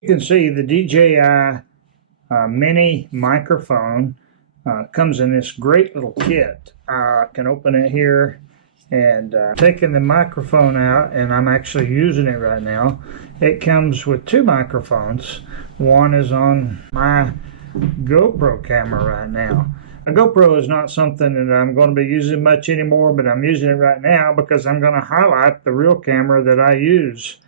You can see the DJI mini microphone comes in this great little kit. I can open it here and taking the microphone out, and I'm actually using it right now. It comes with two microphones. One is on my GoPro camera right now. A GoPro is not something that I'm going to be using much anymore, but I'm using it right now because I'm going to highlight the real camera that I use.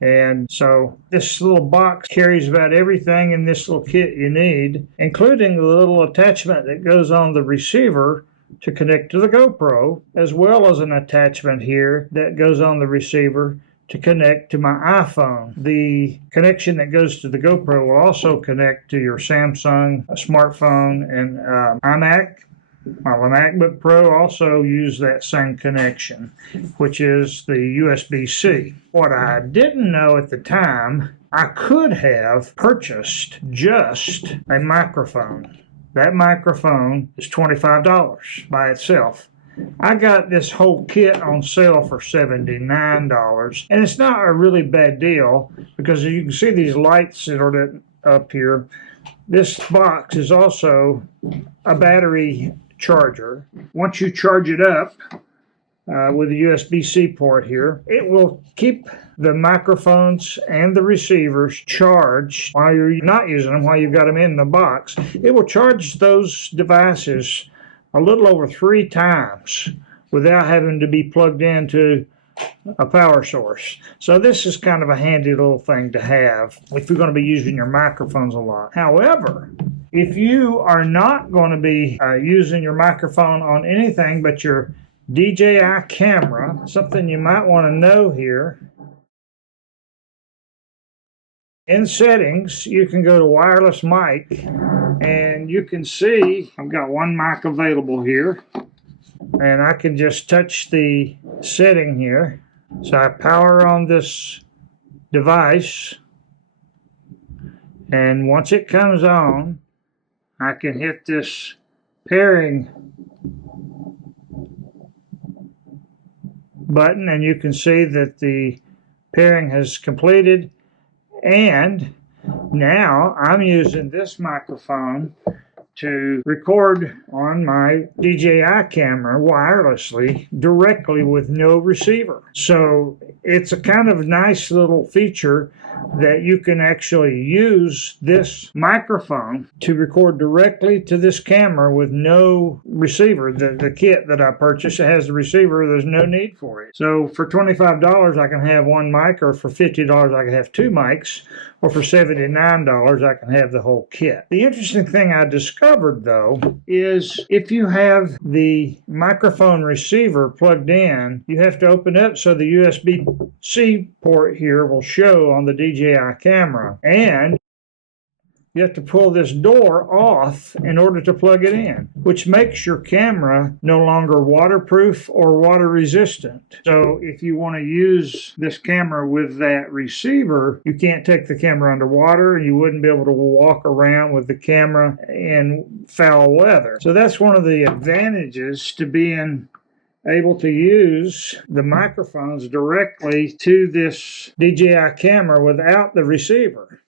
And so this little box carries about everything in this little kit you need, including the little attachment that goes on the receiver to connect to the GoPro, as well as an attachment here that goes on the receiver to connect to my iPhone. The connection that goes to the GoPro will also connect to your Samsung smartphone and iMac. My MacBook Pro also use that same connection, which is the USB-C. What I didn't know at the time, I could have purchased just a microphone. That microphone is $25 by itself. I got this whole kit on sale for $79, and it's not a really bad deal because you can see these lights that are up here. This box is also a battery charger. Once you charge it up with the USB-C port here, it will keep the microphones and the receivers charged while you're not using them, while you've got them in the box. It will charge those devices a little over 3 times without having to be plugged into a power source. So this is kind of a handy little thing to have if you're going to be using your microphones a lot. However, if you are not going to be using your microphone on anything but your DJI camera, something you might want to know here, in settings, you can go to wireless mic, and you can see I've got one mic available here, and I can just touch the setting here. So I power on this device, and once it comes on, I can hit this pairing button, and you can see that the pairing has completed. And now I'm using this microphone to record on my DJI camera wirelessly directly with no receiver. So it's a kind of nice little feature that you can actually use this microphone to record directly to this camera with no receiver. The kit that I purchased has the receiver. There's no need for it. So for $25 I can have one mic, or for $50 I can have two mics, or for $79 I can have the whole kit. The interesting thing I discovered though is if you have the microphone receiver plugged in, you have to open up so the USB-C port here will show on the DJI camera, and you have to pull this door off in order to plug it in, which makes your camera no longer waterproof or water resistant. So if you want to use this camera with that receiver, you can't take the camera underwater, and you wouldn't be able to walk around with the camera in foul weather. So that's one of the advantages to being able to use the microphones directly to this DJI camera without the receiver.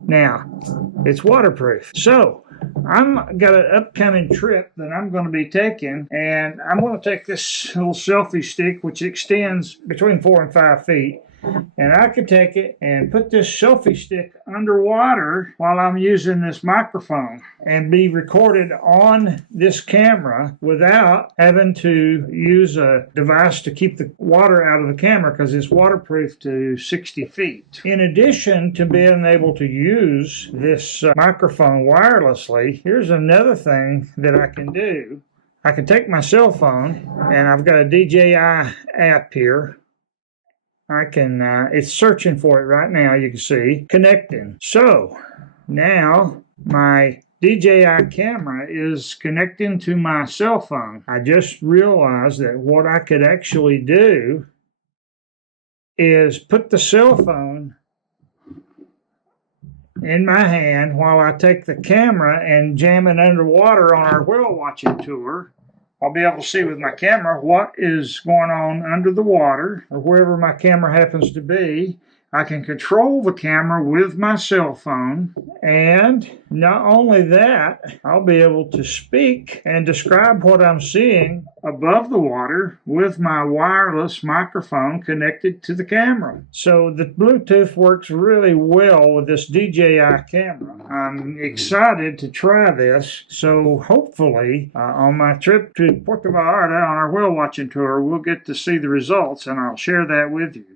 Now, it's waterproof. So, I've got an upcoming trip that I'm going to be taking, and I'm going to take this little selfie stick, which extends between 4 and 5 feet, and I can take it and put this selfie stick underwater while I'm using this microphone and be recorded on this camera without having to use a device to keep the water out of the camera, because it's waterproof to 60 feet. In addition to being able to use this microphone wirelessly, here's another thing that I can do. I can take my cell phone, and I've got a DJI app here. I can, it's searching for it right now, you can see, connecting. So, now my DJI camera is connecting to my cell phone. I just realized that what I could actually do is put the cell phone in my hand while I take the camera and jam it underwater on our whale watching tour. I'll be able to see with my camera what is going on under the water, or wherever my camera happens to be, I can control the camera with my cell phone, and not only that, I'll be able to speak and describe what I'm seeing above the water with my wireless microphone connected to the camera. So the Bluetooth works really well with this DJI camera. I'm excited to try this, so hopefully on my trip to Puerto Vallarta on our whale watching tour, we'll get to see the results, and I'll share that with you.